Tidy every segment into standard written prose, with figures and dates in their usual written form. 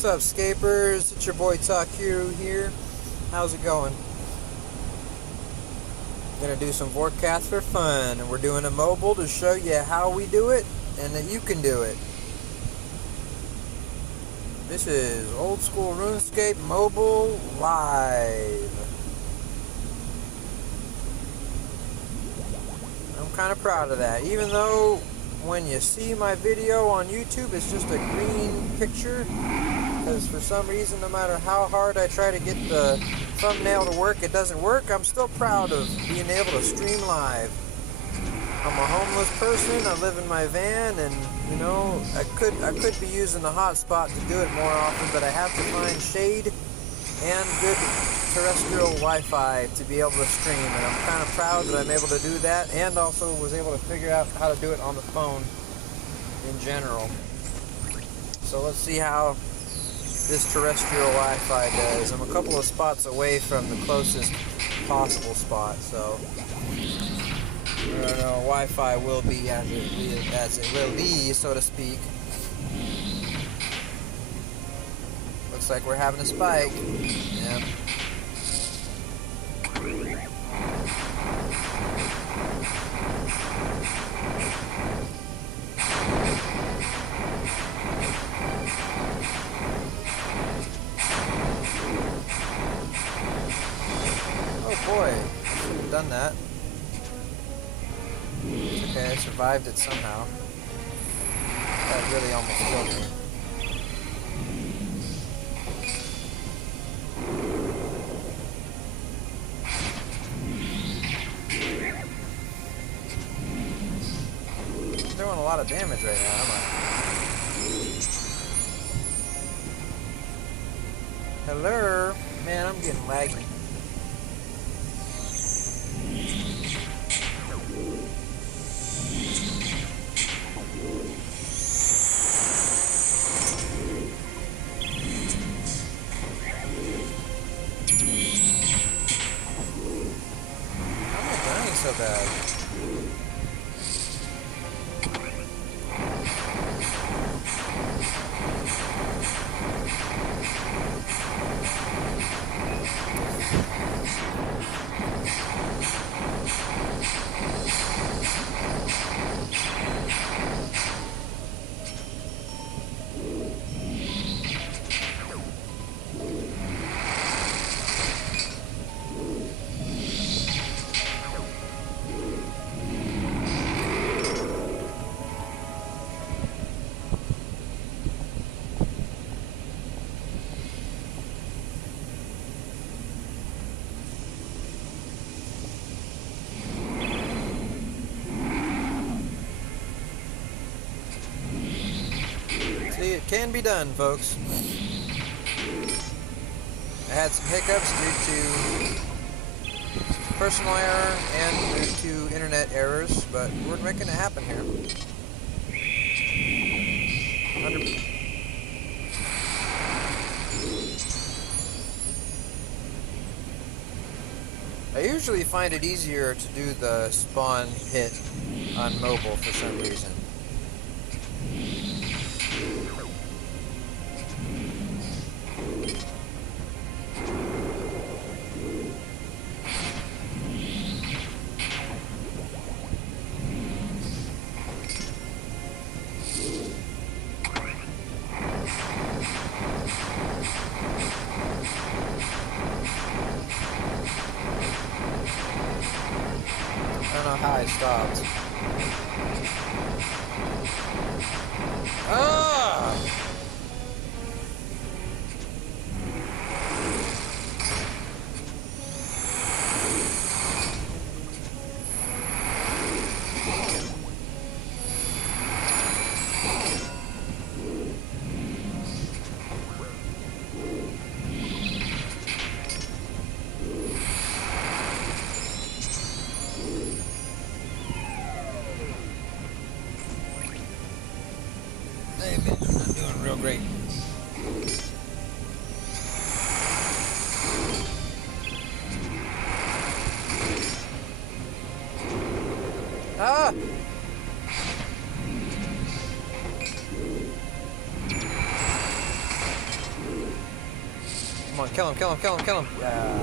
What's up, Scapers? It's your boy Takiru here. How's it going? Gonna do some Vorkath for fun, and we're doing a mobile to show you how we do it and that you can do it. This is old school RuneScape mobile live. I'm kind of proud of that, even though when you see my video on YouTube it's just a green picture, because for some reason, no matter how hard I try to get the thumbnail to work, it doesn't work. I'm still proud of being able to stream live. I'm a homeless person, I live in my van, and you know, I could be using the hotspot to do it more often, but I have to find shade and good terrestrial Wi-Fi to be able to stream, and I'm kind of proud that I'm able to do that, and also was able to figure out how to do it on the phone in general. So let's see how this terrestrial Wi-Fi does. I'm a couple of spots away from the closest possible spot, so I don't know, Wi-Fi will be as it will be, so to speak. Looks like we're having a spike. Yep. Oh boy, I should have done that. Okay, I survived it somehow. That really almost killed me. I'm doing a lot of damage right now, am I? Hello? Man, I'm getting laggy. So bad. See, it can be done, folks. I had some hiccups due to personal error and due to internet errors, but we're making it happen here. I usually find it easier to do the spawn hit on mobile for some reason. I don't know how I stopped. Ah! Hey man, I'm not doing real great. Ah! Come on, kill him, kill him, kill him, kill him. Yeah.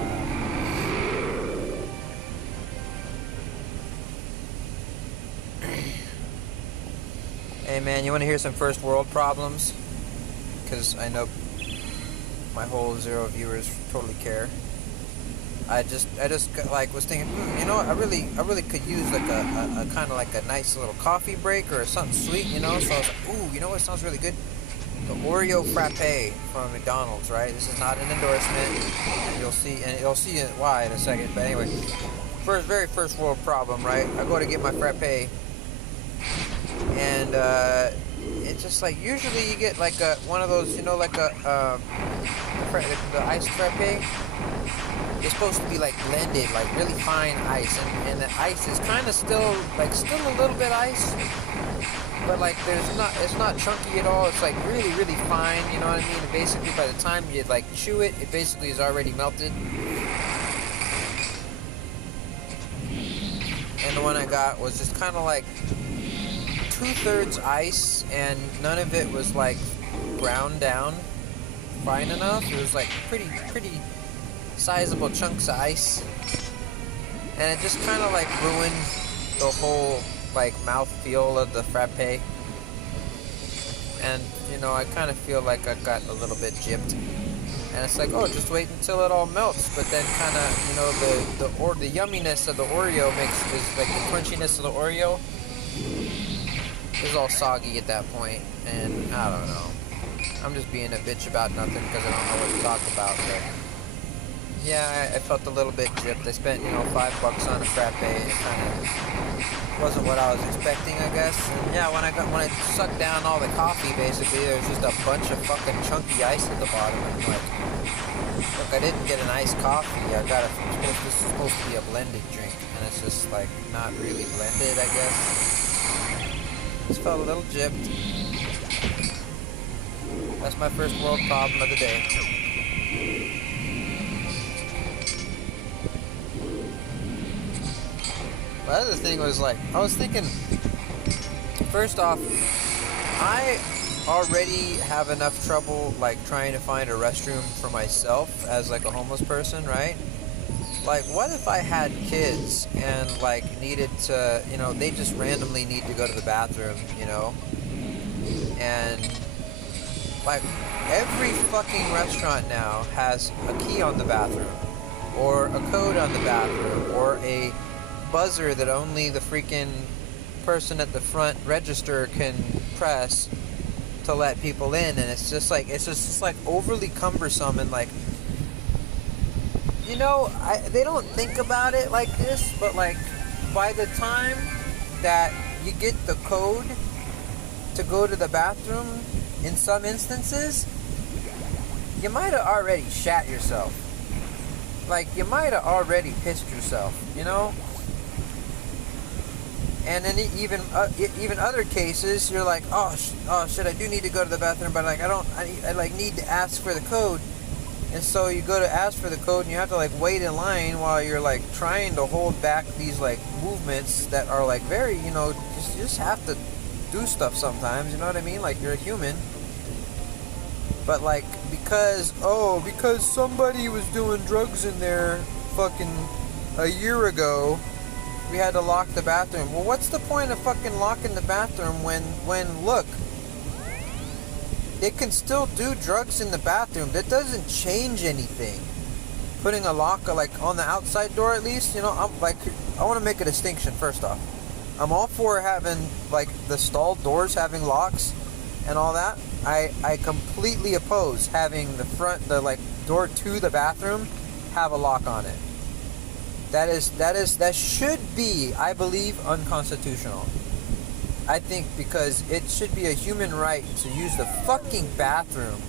Hey man, you want to hear some first world problems? Because I know my whole 0 viewers totally care. I just like was thinking, you know, I really could use like a kind of like a nice little coffee break or something sweet, you know. So I was like, ooh, you know what sounds really good? The Oreo frappe from McDonald's, right? This is not an endorsement, and you'll see why in a second. But anyway, very first world problem, right? I go to get my frappe, and it's just like usually you get like one of those, you know, like the iced frappe. It's supposed to be like blended, like really fine ice, and the ice is kind of still a little bit ice, but like it's not chunky at all. It's like really fine, you know what I mean? And basically by the time you like chew it, it basically is already melted. And the one I got was just kind of like 2/3 ice, and none of it was like ground down fine enough. It was like pretty sizable chunks of ice, and it just kind of like ruined the whole like mouth feel of the frappe. And you know, I kind of feel like I got a little bit gypped. And it's like, oh, just wait until it all melts. But then kind of, you know, the yumminess of the Oreo is like the crunchiness of the Oreo is all soggy at that point. And I don't know. I'm just being a bitch about nothing because I don't know what to talk about. But yeah, I felt a little bit gypped. I spent, you know, $5 on a frappe, and it kind of wasn't what I was expecting, I guess. And yeah, when I sucked down all the coffee, basically, there was just a bunch of fucking chunky ice at the bottom. And I'm like, look, I didn't get an iced coffee. This is supposed to be a blended drink, and it's just like not really blended, I guess. Just felt a little gypped. That's my first world problem of the day. The other thing was like, I was thinking, first off, I already have enough trouble like trying to find a restroom for myself as like a homeless person, right? Like, what if I had kids and like needed to, you know, they just randomly need to go to the bathroom, you know? And like every fucking restaurant now has a key on the bathroom, or a code on the bathroom, or a buzzer that only the freaking person at the front register can press to let people in. And it's just like overly cumbersome, and like, you know, they don't think about it like this, but like by the time that you get the code to go to the bathroom, in some instances you might have already shat yourself. Like, you might have already pissed yourself, you know? And then even other cases, you're like, oh shit, I do need to go to the bathroom, but like I like need to ask for the code. And so you go to ask for the code, and you have to like wait in line while you're like trying to hold back these like movements that are like very, you know, you just have to do stuff sometimes, you know what I mean? Like, you're a human. But like, because somebody was doing drugs in there fucking a year ago, we had to lock the bathroom. Well, what's the point of fucking locking the bathroom when look, they can still do drugs in the bathroom. That doesn't change anything. Putting a lock like on the outside door, at least, you know, I want to make a distinction first off. I'm all for having like the stall doors having locks and all that. I completely oppose having the like door to the bathroom have a lock on it. That should be, I believe, unconstitutional. I think because it should be a human right to use the fucking bathroom.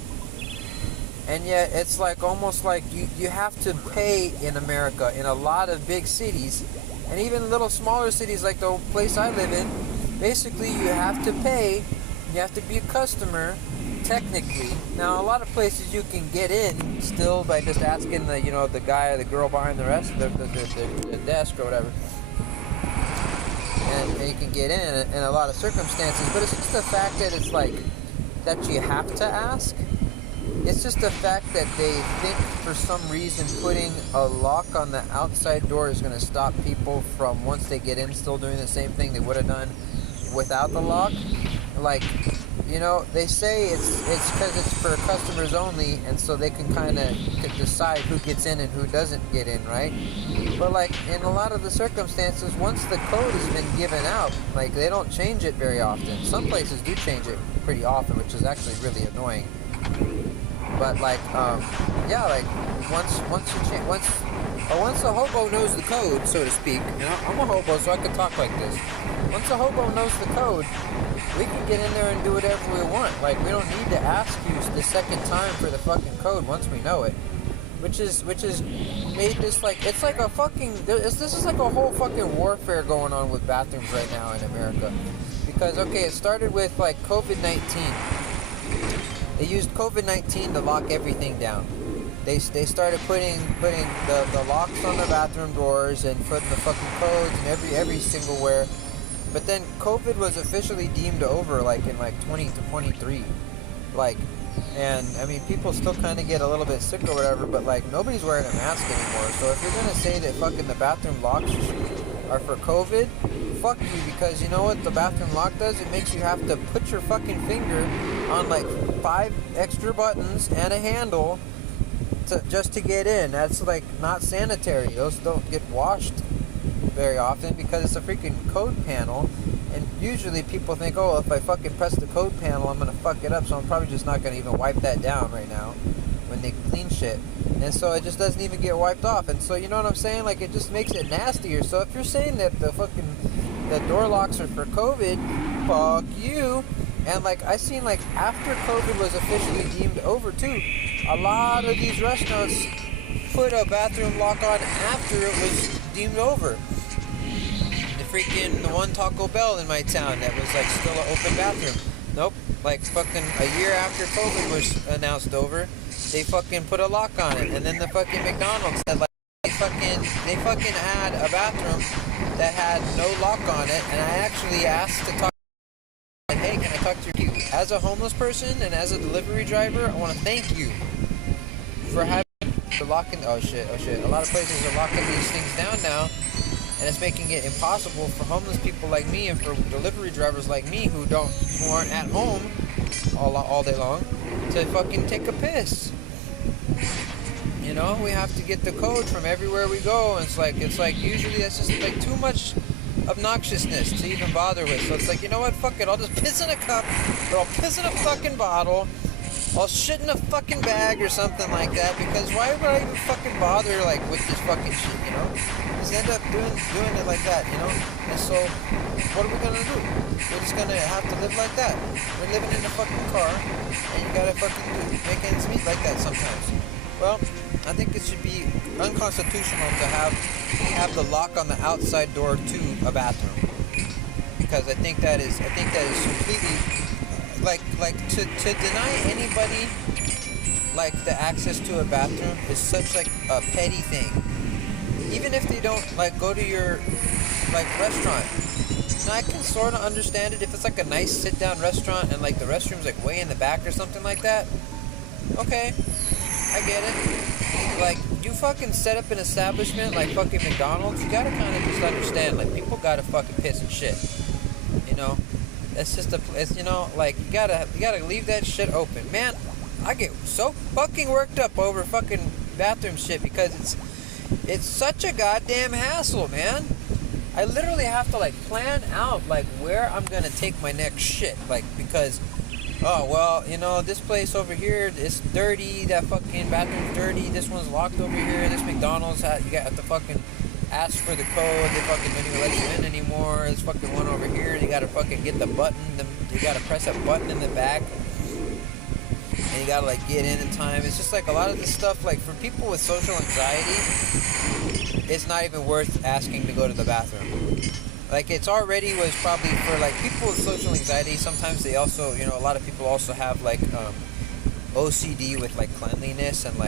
And yet it's like almost like you have to pay in America, in a lot of big cities, and even little smaller cities like the place I live in. Basically, you have to pay. You have to be a customer, technically. Now, a lot of places you can get in still by just asking the guy or the girl behind the desk or whatever, and you can get in a lot of circumstances. But it's just the fact that it's like that you have to ask. It's just the fact that they think for some reason putting a lock on the outside door is going to stop people from, once they get in, still doing the same thing they would have done without the lock. Like, you know, they say it's because it's for customers only, and so they can kind of decide who gets in and who doesn't get in, right? But like in a lot of the circumstances, once the code has been given out, like they don't change it very often. Some places do change it pretty often, which is actually really annoying. But like, yeah, like once a hobo knows the code, so to speak, and I'm a hobo, so I can talk like this. Once a hobo knows the code, we can get in there and do whatever we want. Like, we don't need to ask you the second time for the fucking code once we know it. Which is made this like, it's like a fucking, this is like a whole fucking warfare going on with bathrooms right now in America. Because, okay, it started with like COVID-19. They used COVID-19 to lock everything down. They started putting the locks on the bathroom doors and putting the fucking codes and every single where. But then COVID was officially deemed over like in like 2023. Like, and I mean, people still kind of get a little bit sick or whatever, but like nobody's wearing a mask anymore. So if you're gonna say that fucking the bathroom locks are for COVID, fuck you, because you know what the bathroom lock does? It makes you have to put your fucking finger on like 5 extra buttons and a handle just to get in. That's like not sanitary. Those don't get washed very often because it's a freaking code panel, and usually people think, oh, if I fucking press the code panel, I'm gonna fuck it up, so I'm probably just not gonna even wipe that down right now when they clean shit. And so it just doesn't even get wiped off, and so you know what I'm saying, like it just makes it nastier. So if you're saying that the door locks are for COVID, fuck you. And like I seen, like after COVID was officially deemed over too, a lot of these restaurants put a bathroom lock on after it was deemed over. The one Taco Bell in my town that was like still an open bathroom. Nope, like fucking a year after COVID was announced over, they fucking put a lock on it. And then the fucking McDonald's said like they fucking had a bathroom that had no lock on it. And I actually asked to talk, like, hey, can I talk to you? As a homeless person and as a delivery driver, I want to thank you for having the locking. Oh shit. A lot of places are locking these things down now. And it's making it impossible for homeless people like me and for delivery drivers like me who aren't at home all day long to fucking take a piss. You know, we have to get the code from everywhere we go, and it's like usually that's just like too much obnoxiousness to even bother with. So it's like, you know what, fuck it, I'll just piss in a cup, or I'll piss in a fucking bottle, I'll shit in a fucking bag or something like that, because why would I even fucking bother like with this fucking shit, you know? Just end up doing it like that, you know? And so, what are we gonna do? We're just gonna have to live like that. We're living in a fucking car, and you gotta fucking make ends meet like that sometimes. Well, I think it should be unconstitutional to have the lock on the outside door to a bathroom, because I think that is completely like to deny anybody like the access to a bathroom is such like a petty thing. Even if they don't like go to your like restaurant. Now I can sort of understand it if it's like a nice sit down restaurant and like the restroom's like way in the back or something like that. Okay, I get it. Like, you fucking set up an establishment like fucking McDonald's, you gotta kind of just understand, like, people gotta fucking piss and shit. You know? It's just it's, you know, like, you gotta leave that shit open. Man, I get so fucking worked up over fucking bathroom shit because it's such a goddamn hassle, man. I literally have to, like, plan out, like, where I'm gonna take my next shit, like, because, oh, well, you know, this place over here is dirty, that fucking bathroom's dirty, this one's locked over here, this McDonald's, you got to fucking ask for the code, they fucking don't even let you in anymore, this fucking one over here, you gotta fucking get the button, you gotta press a button in the back, and you gotta, like, get in time. It's just, like, a lot of this stuff, like, for people with social anxiety, it's not even worth asking to go to the bathroom. Like, it's already was probably for, like, people with social anxiety, sometimes they also, you know, a lot of people also have, like, OCD with, like, cleanliness and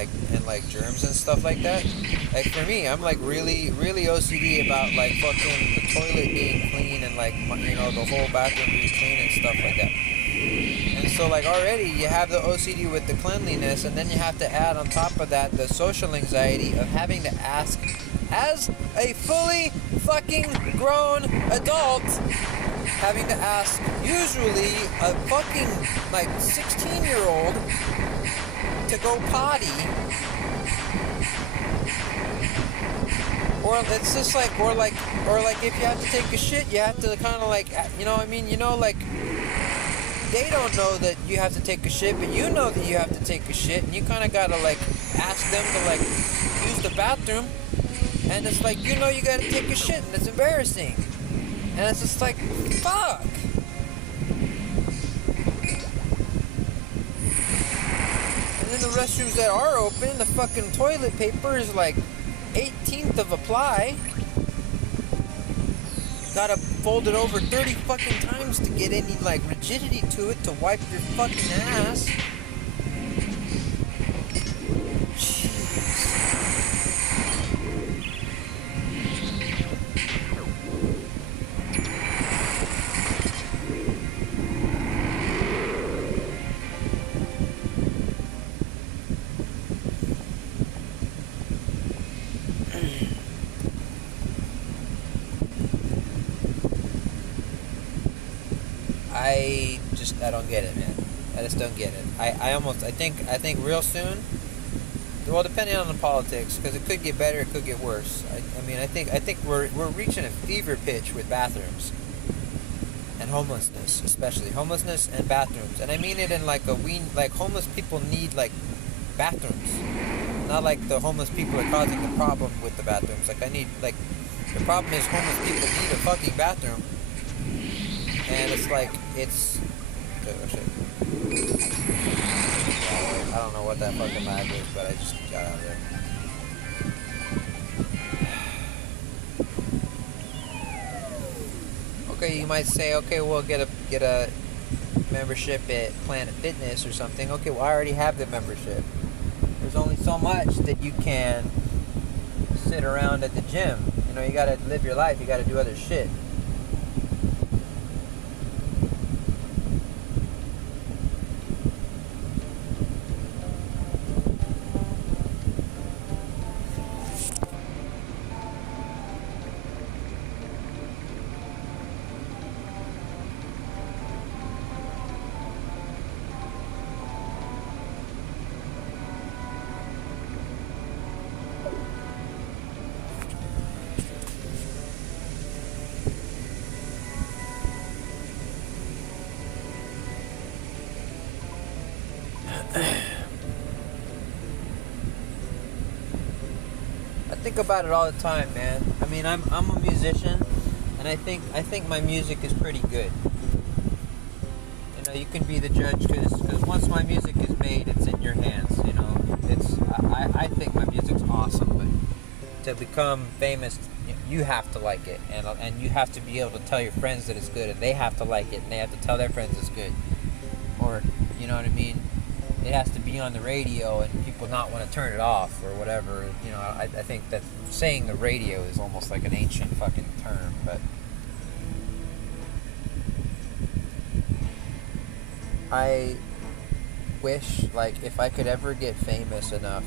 germs and stuff like that. Like, for me, I'm, like, really, really OCD about, like, fucking the toilet being clean and, like, you know, the whole bathroom being clean and stuff like that. And so like already you have the OCD with the cleanliness, and then you have to add on top of that the social anxiety of having to ask, as a fully fucking grown adult, having to ask usually a fucking like 16-year-old to go potty. Or it's just like, or like if you have to take a shit, you have to kind of like, you know what I mean? You know, like, they don't know that you have to take a shit, but you know that you have to take a shit, and you kind of gotta like ask them to like use the bathroom, and it's like, you know, you gotta take a shit, and it's embarrassing, and it's just like, fuck. And then the restrooms that are open, the fucking toilet paper is like 18th of a ply. Gotta fold it over 30 fucking times to get any like rigidity to it to wipe your fucking ass. I don't get it, man. I just don't get it. I think real soon, well, depending on the politics, because it could get better, it could get worse. I think we're reaching a fever pitch with bathrooms and homelessness, especially homelessness and bathrooms. And I mean it in like like homeless people need like bathrooms, not like the homeless people are causing the problem with the bathrooms. Like the problem is homeless people need a fucking bathroom, and it's like oh shit. I don't know what that fucking lag is, but I just got out of there. Okay, you might say, okay, we'll get a membership at Planet Fitness or something. Okay, well, I already have the membership. There's only so much that you can sit around at the gym. You know, you gotta live your life. You gotta do other shit. I think about it all the time, man. I mean, I'm a musician, and I think my music is pretty good. You know, you can be the judge, because once my music is made, it's in your hands. You know, I think my music's awesome, but to become famous, you have to like it, and you have to be able to tell your friends that it's good, and they have to like it, and they have to tell their friends it's good, or you know what I mean. It has to be on the radio and people not want to turn it off or whatever. You know, I think that saying the radio is almost like an ancient fucking term, but I wish, like, if I could ever get famous enough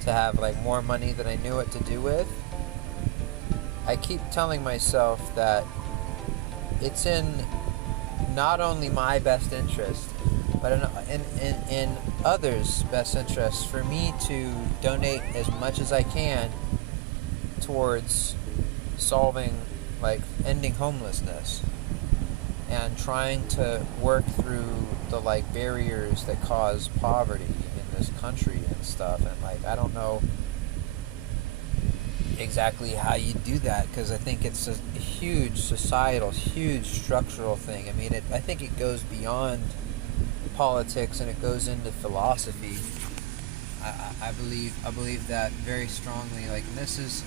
to have, like, more money than I knew what to do with, I keep telling myself that it's in not only my best interest, but in others' best interests for me to donate as much as I can towards solving, like, ending homelessness and trying to work through the, like, barriers that cause poverty in this country and stuff. And, like, I don't know exactly how you do that, because I think it's a huge societal, huge structural thing. I mean, I think it goes beyond politics and it goes into philosophy. I believe that very strongly. Like, this is,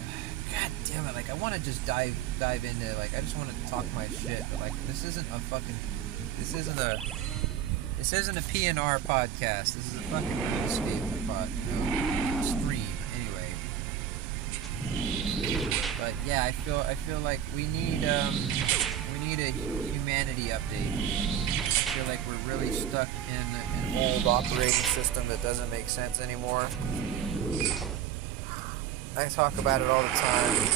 god damn it, like, I want to just dive into, like, I just want to talk my shit, but, like, this isn't a PNR podcast. This is a fucking landscape stream anyway. But yeah, I feel like we need a humanity update. feel like we're really stuck in an old operating system that doesn't make sense anymore. I talk about it all the time.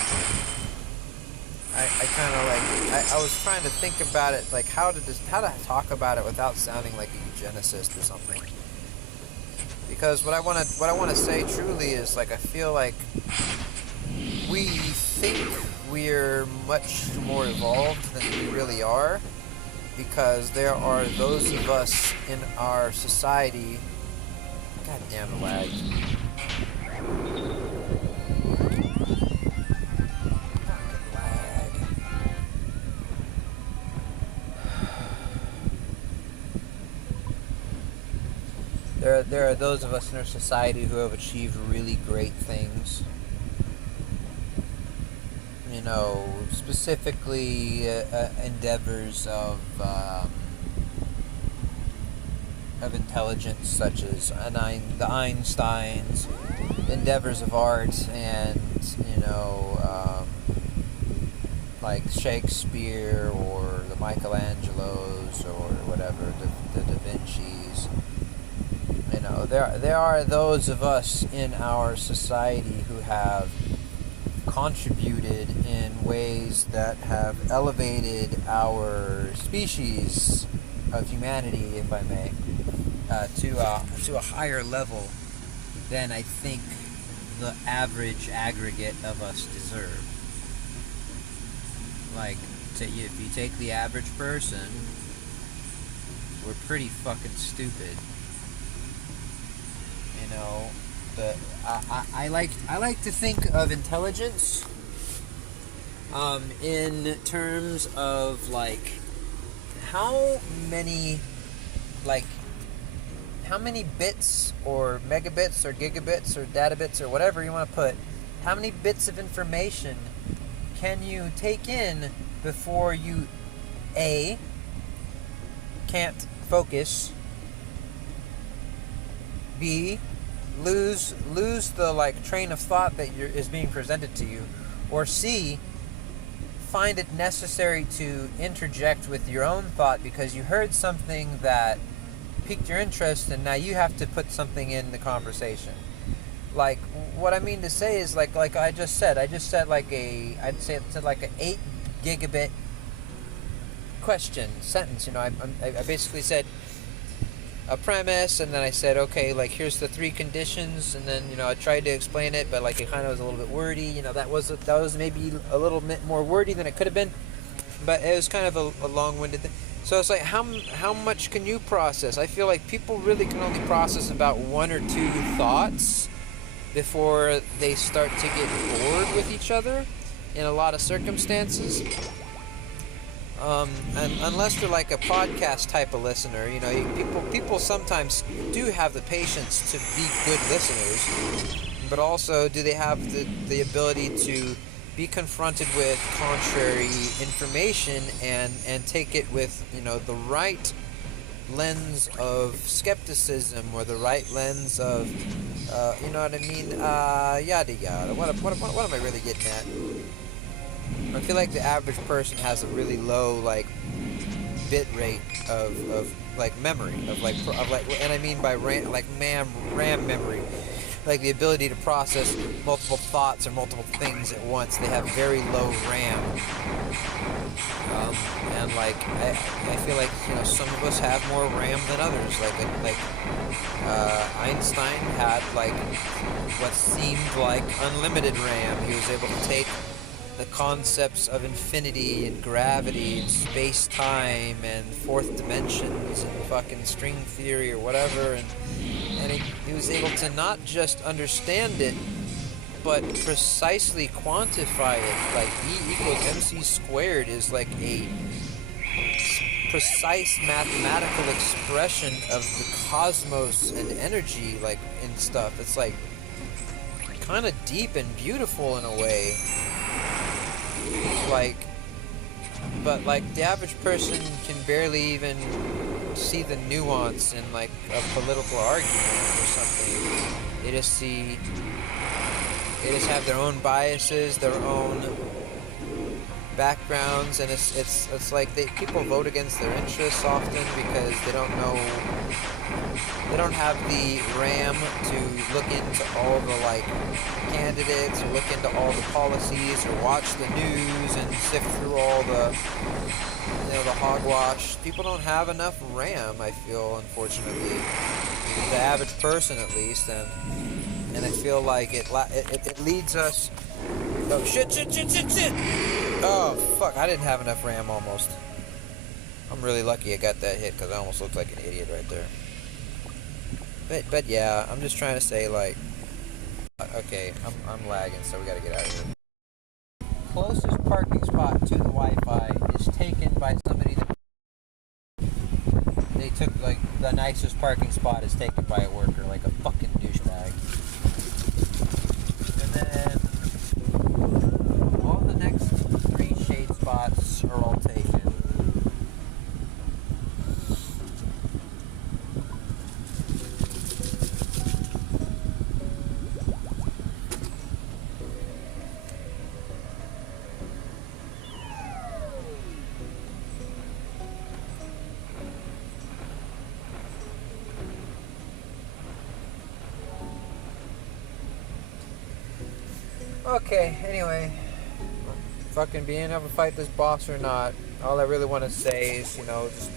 I kind of like, I was trying to think about it, like how to talk about it without sounding like a eugenicist or something. Because what I want to say truly is, like, I feel like we think we're much more evolved than we really are, because there are those of us in our society. God damn the lag. There are those of us in our society who have achieved really great things. You know, specifically endeavors of intelligence, such as the Einsteins, endeavors of art, and like Shakespeare or the Michelangelos or whatever, the Da Vinci's. You know, there are those of us in our society who have contributed in ways that have elevated our species of humanity, if I may, to a higher level than I think the average aggregate of us deserve. Like, if you take the average person, we're pretty fucking stupid. You know, I like to think of intelligence in terms of, like, how many bits or megabits or gigabits or databits or whatever you want to put, how many bits of information can you take in before you A, can't focus, B, lose the, like, train of thought that is being presented to you, or C, find it necessary to interject with your own thought because you heard something that piqued your interest and now you have to put something in the conversation. Like, what I mean to say is, like I just said like I'd say like an 8 gigabit question sentence. You know, I basically said a premise, and then I said, okay, like, here's the 3 conditions, and then, you know, I tried to explain it, but, like, it kind of was a little bit wordy. You know, that was maybe a little bit more wordy than it could have been, but it was kind of a long-winded thing. So it's like, how much can you process? I feel like people really can only process about 1 or 2 thoughts before they start to get bored with each other in a lot of circumstances. And unless you're like a podcast type of listener, you know, people sometimes do have the patience to be good listeners, but also do they have the ability to be confronted with contrary information and take it with, you know, the right lens of skepticism, or the right lens of, you know what I mean, yada yada. What am I really getting at? I feel like the average person has a really low, like, bit rate of like memory, of like, and I mean by RAM memory, like the ability to process multiple thoughts or multiple things at once. They have very low RAM, and like I feel like, you know, some of us have more RAM than others. Like Einstein had, like, what seemed like unlimited RAM. He was able to take the concepts of infinity and gravity and space-time and fourth dimensions and fucking string theory or whatever, and he was able to not just understand it, but precisely quantify it. Like, E equals mc squared is like a precise mathematical expression of the cosmos and energy, like, and stuff. It's like kind of deep and beautiful in a way. Like, but like the average person can barely even see the nuance in, like, a political argument or something. They just have their own biases, their own backgrounds, and it's like people vote against their interests often because they don't have the RAM to look into all the like candidates, or look into all the policies, or watch the news and sift through all the the hogwash. People don't have enough RAM, I feel, unfortunately, the average person at least, and I feel like it leads us. Oh shit! Oh fuck! I didn't have enough RAM almost. I'm really lucky I got that hit because I almost looked like an idiot right there. But yeah, I'm just trying to say, like, okay, I'm lagging, so we gotta get out of here. Closest parking spot to the Wi-Fi is taken by somebody that they took, like, the nicest parking spot is taken by a worker, like a fucking douchebag. And then all the next 3 shade spots are all taken. Okay, anyway, fucking being able to fight this boss or not, all I really want to say is, just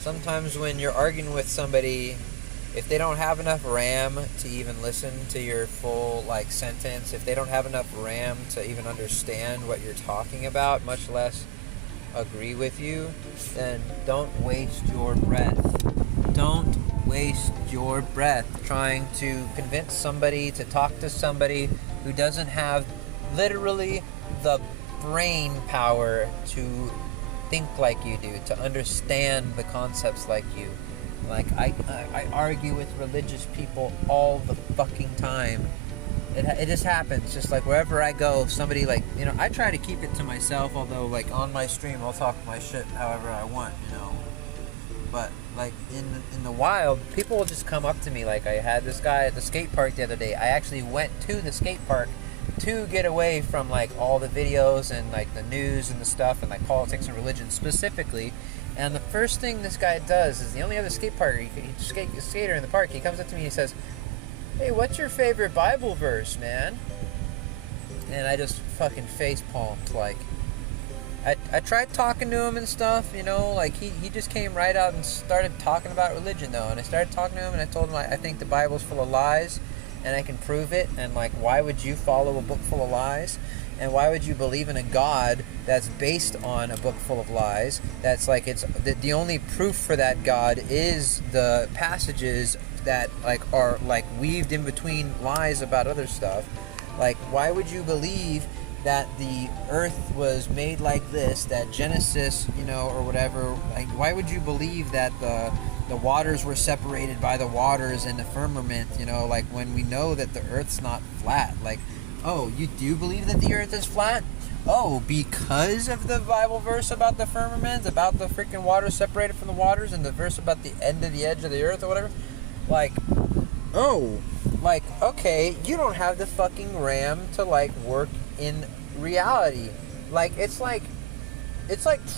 sometimes when you're arguing with somebody, if they don't have enough RAM to even listen to your full, like, sentence, if they don't have enough RAM to even understand what you're talking about, much less agree with you, then don't waste your breath. Don't waste your breath trying to convince somebody to talk to somebody who doesn't have literally the brain power to think like you do, to understand the concepts like you. Like, I argue with religious people all the fucking time. It just happens. Just like wherever I go, somebody, like, I try to keep it to myself, although, like, on my stream I'll talk my shit however I want, But, like, in the wild, people will just come up to me. Like, I had this guy at the skate park the other day. I actually went to the skate park to get away from, like, all the videos and, like, the news and the stuff and, like, politics and religion specifically. And the first thing this guy does is, the only other skate parker, skater in the park, he comes up to me and he says, "Hey, what's your favorite Bible verse, man?" And I just fucking face palmed, like, I tried talking to him and stuff, like, he just came right out and started talking about religion, though, and I started talking to him, and I told him, I think the Bible's full of lies, and I can prove it, and, like, why would you follow a book full of lies, and why would you believe in a God that's based on a book full of lies, that's, like, it's, the only proof for that God is the passages that, like, are, like, weaved in between lies about other stuff. Like, why would you believe that the earth was made like this, that Genesis, or whatever, like, why would you believe that the waters were separated by the waters in the firmament, like, when we know that the earth's not flat? Like, oh, you do believe that the earth is flat? Oh, because of the Bible verse about the firmament, about the freaking waters separated from the waters, and the verse about the end of the edge of the earth or whatever? Like, oh, like, okay, you don't have the fucking RAM to, like, work in reality. Like, it's like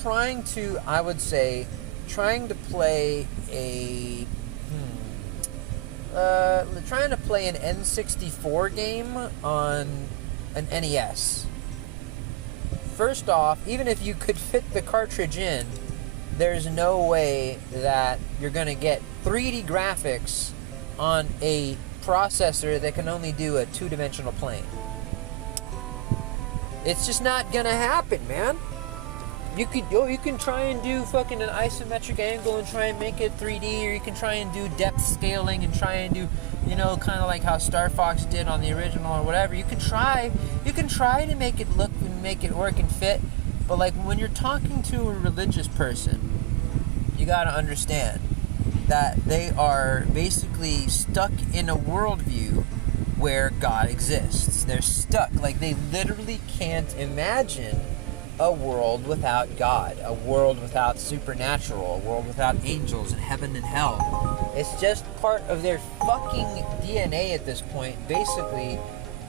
trying to, I would say, trying to play an N64 game on an NES. First off, even if you could fit the cartridge in, there's no way that you're gonna get 3D graphics on a processor that can only do a 2-dimensional plane. It's just not gonna happen, man. You can try and do fucking an isometric angle and try and make it 3D, or you can try and do depth scaling and try and do, kind of like how Star Fox did on the original or whatever. You can try to make it look and make it work and fit, but, like, when you're talking to a religious person, you gotta understand that they are basically stuck in a worldview where God exists. They're stuck. Like, they literally can't imagine a world without God, a world without supernatural, a world without angels and heaven and hell. It's just part of their fucking DNA at this point, basically,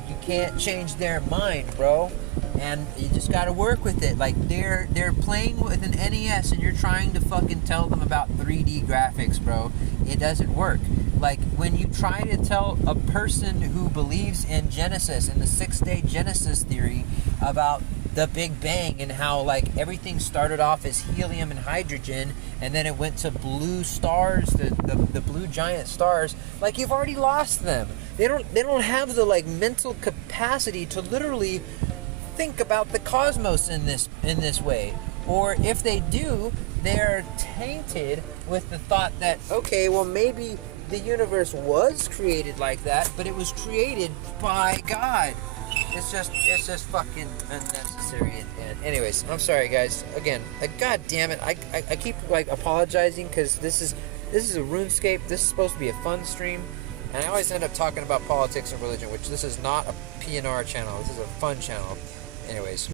You can't change their mind, bro. And you just gotta work with it. Like, they're playing with an NES and you're trying to fucking tell them about 3D graphics, bro. It doesn't work. Like, when you try to tell a person who believes in Genesis, in the six-day Genesis theory, about the Big Bang and how, like, everything started off as helium and hydrogen and then it went to blue stars, the blue giant stars, like, you've already lost them. They don't have the, like, mental capacity to literally think about the cosmos in this way. Or if they do, they're tainted with the thought that, okay, well, maybe the universe was created like that, but it was created by God. It's just fucking unnecessary. And anyways, I'm sorry, guys. Again, god damn it, I keep, like, apologizing because this is a RuneScape. This is supposed to be a fun stream, and I always end up talking about politics and religion, which this is not a PNR channel. This is a fun channel. Anyways.